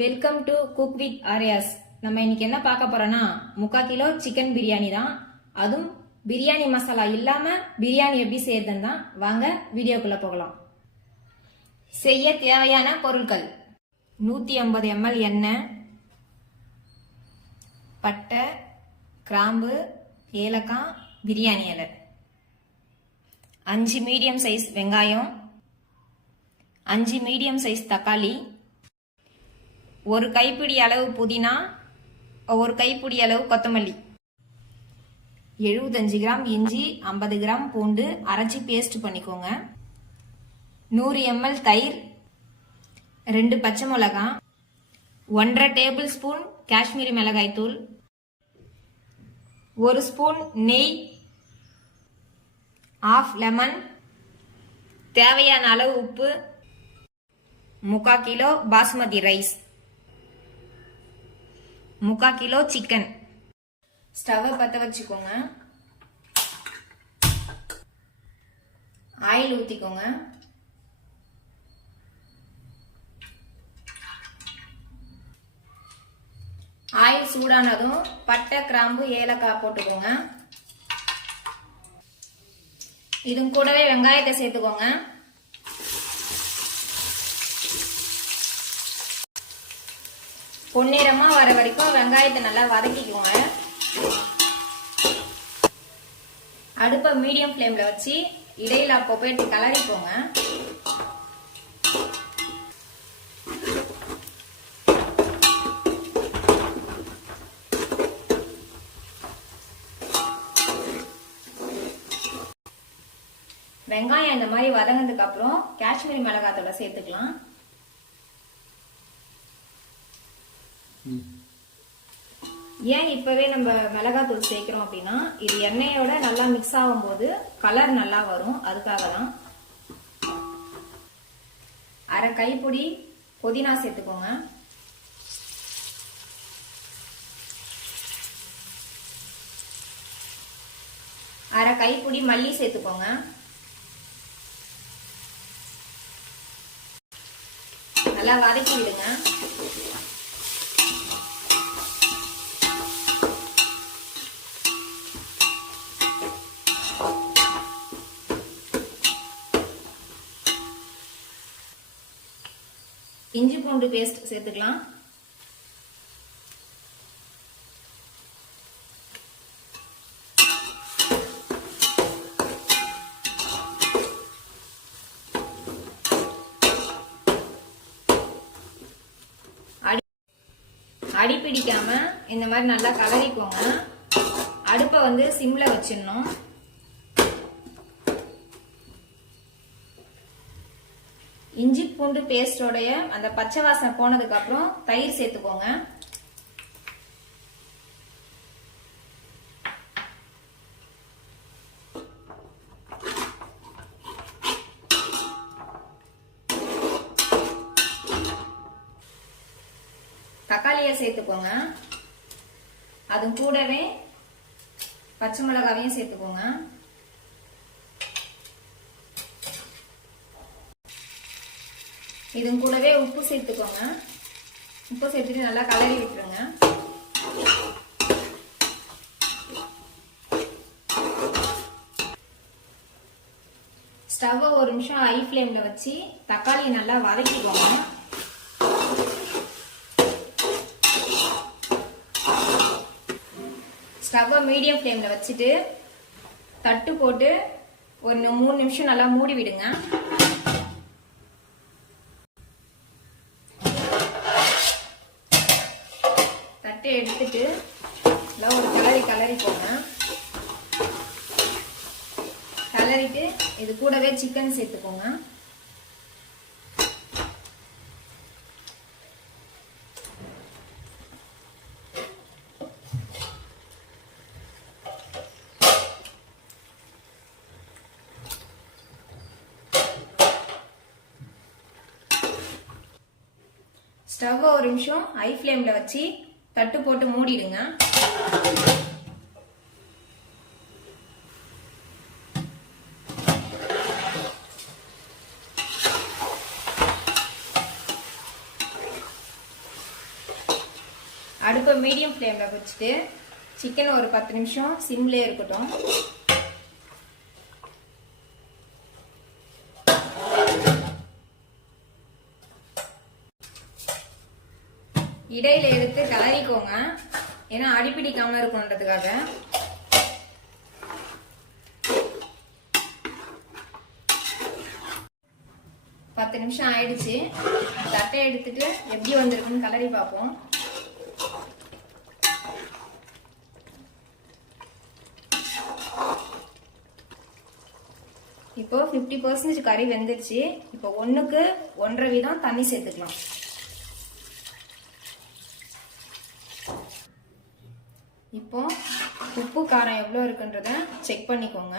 Welcome to cook with Aryas. நம்ம இன்னைக்கு என்ன பார்க்க போறோம்னா 3/4 கிலோ சிக்கன் பிரியாணி தான். அதுவும் பிரியாணி மசாலா இல்லாம பிரியாணி எப்படி செய்யறதுன்னு தான். வாங்க வீடியோக்குள்ள போகலாம். செய்ய தேவையான பொருட்கள்: 150 ml எண்ணெய், பட்டை, கிராம்பு, ஏலக்காய், பிரியாணி இலை, 5 மீடியம் சைஸ் வெங்காயம், 5 மீடியம் சைஸ் தக்காளி, ஒரு கைப்பிடி அளவு புதினா, ஒரு கைப்பிடி அளவு கொத்தமல்லி, 75 கிராம் இஞ்சி, 50 கிராம் பூண்டு அரைச்சி பேஸ்ட் பண்ணிக்கோங்க, 100 ml தயிர், 2 பச்சை மிளகாய், 1/2 டேபிள் ஸ்பூன் காஷ்மீரி மிளகாய் தூள், 1 ஸ்பூன் நெய், 1/2 லெமன், தேவையான அளவு உப்பு, 3/4 kilo basmati rice, 3/4 kilo chicken. Stove பற்ற வச்சுக்கோங்க. ஆயில் ஊற்றிக்கோங்க. ஆயில் சூடானதும் பட்டை, கிராம்பு, ஏலக்காய் போட்டுக்கோங்க. இது கூடவே வெங்காயத்தை சேர்த்துக்கோங்க. பொன்னிறமா வர வரைக்கும் வெங்காயத்தை நல்லா வதக்கிக்கோங்க. அடுப்பை மீடியம் ஃப்ளேம்ல வச்சு இடையில அப்பப்போ எடுத்து கலரிக்கோங்க. வெங்காயம் இந்த மாதிரி வதங்கினதுக்கு அப்புறம் காஷ்மீரி மிளகாத்தூளை சேர்த்துக்கலாம். ஏன் இப்பவே நம்ம மிளகாத்தூள் சேர்க்கிறோம் அப்படின்னா, இது எண்ணெயோட நல்லா மிக்ஸ் ஆகும் போது கலர் நல்லா வரும். அதுக்காக தான். அரை கைப்பிடி புதினா சேர்த்துக்கோங்க. அரை கைப்பிடி மல்லி சேர்த்துக்கோங்க. நல்லா வதக்கி விடுங்க. இஞ்சி பூண்டு பேஸ்ட் சேர்த்துக்கலாம். அடி பிடிக்காம இந்த மாதிரி நல்லா கலரிக்கோங்க. அடுப்பை வந்து சிம்ல வச்சிடணும். இஞ்சி பூண்டு பேஸ்டோடைய அந்த பச்சை வாசனை போனதுக்கு அப்புறம் தயிர் சேர்த்துக்கோங்க. தக்காளியை சேர்த்துக்கோங்க. அது கூடவே பச்சை மிளகாவையும் சேர்த்துக்கோங்க. இது கூடவே உப்பு சேர்த்துக்கோங்க. உப்பு சேர்த்துட்டு நல்லா கலரி விட்டுருங்க. ஸ்டவ் ஒரு நிமிஷம் ஹை ஃப்ளேம்ல வச்சு தக்காளி நல்லா வதக்கிக்கோங்க. ஸ்டவ் மீடியம் ஃப்ளேம்ல வச்சுட்டு தட்டு போட்டு ஒரு 3 நிமிஷம் நல்லா மூடி விடுங்க. எடுத்துட்டு ஒரு கலரி போங்க. கலரிட்டு இது கூடவே சிக்கன் சேர்த்துக்கோங்க. ஸ்டவ் ஒரு நிமிஷம் ஹை ஃப்ளேம்ல வச்சு தட்டு போட்டு மூடிடுங்க. அடுப்பை மீடியம் ஃப்ளேம்ல வச்சுட்டு சிக்கன் ஒரு 10 நிமிஷம் சிம்லேயே இருக்கட்டும். இடையில எடுத்து கிளறிக்கோங்க, ஏன்னா அடிப்பிடிக்காம இருக்கணுன்றதுக்காக. பத்து நிமிஷம் ஆயிடுச்சு. தட்டை எடுத்துட்டு எப்படி வந்திருக்குன்னு கலரி பார்ப்போம். இப்போ 50% கறி வெந்துருச்சு. இப்போ 1க்கு 1.5 வீதம் தண்ணி சேர்த்துக்கலாம். இப்போ உப்பு காரம் எவ்வளோ இருக்குன்றத செக் பண்ணிக்கோங்க.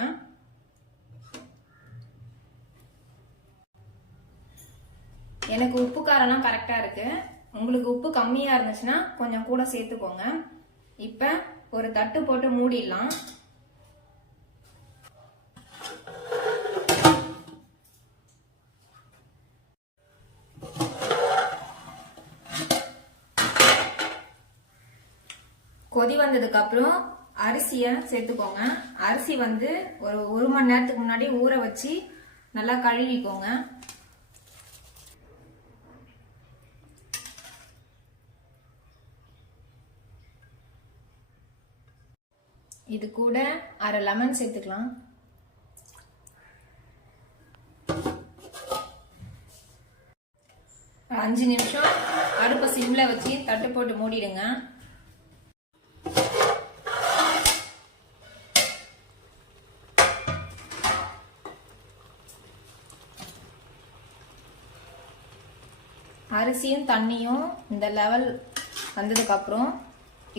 எனக்கு உப்பு காரம்லாம் கரெக்டா இருக்கு. உங்களுக்கு உப்பு கம்மியா இருந்துச்சுன்னா கொஞ்சம் கூட சேர்த்துக்கோங்க. இப்ப ஒரு தட்டு போட்டு மூடிடலாம். கொதி வந்ததுக்கு அப்புறம் அரிசியை சேர்த்துக்கோங்க. அரிசி ஒரு மணி நேரத்துக்கு முன்னாடி ஊற வச்சு நல்லா கழுவிக்கோங்க. இது கூட அரை லெமன் சேர்த்துக்கலாம். ஒரு 5 நிமிஷம் அடுப்பை சிம்ல வச்சு தட்டு போட்டு மூடிடுங்க. அரிசியும் தண்ணியும் இந்த லெவல் வந்ததுக்கு அப்புறம்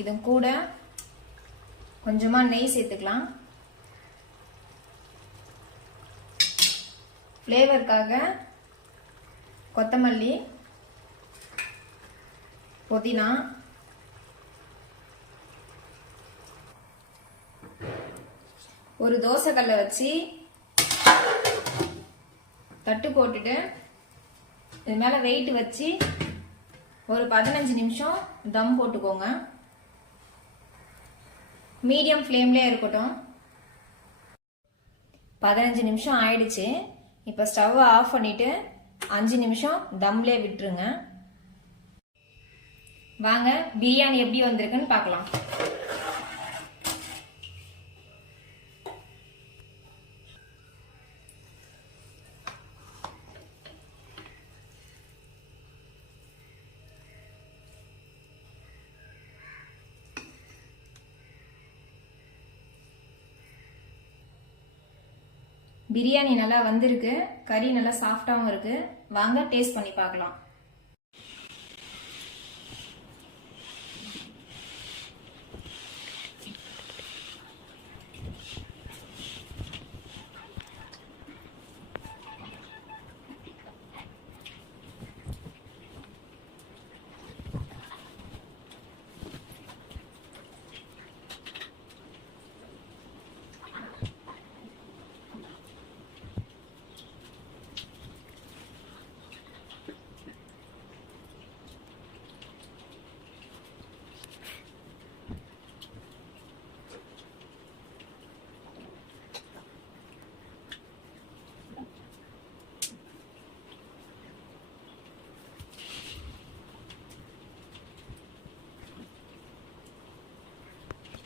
இது கூட கொஞ்சமா நெய் சேர்த்துக்கலாம். ஃப்ளேவருக்காக கொத்தமல்லி, புதினா, ஒரு தோசைக்கல்லை வச்சு தட்டு போட்டுட்டு இது மேல வெயிட் வச்சு ஒரு 15 நிமிஷம் தம் போட்டுக்கோங்க. மீடியம் ஃப்ளேம்லேயே இருக்கட்டும். 15 நிமிஷம் ஆயிடுச்சு. இப்போ ஸ்டவ்வை ஆஃப் பண்ணிட்டு 5 நிமிஷம் தம்லே விட்டுருங்க. வாங்க பிரியாணி எப்படி வந்திருக்குன்னு பார்க்கலாம். பிரியாணி நல்லா வந்திருக்கு. கறி நல்லா சாஃப்டாகவும் இருக்கு. வாங்க டேஸ்ட் பண்ணி பார்க்கலாம்.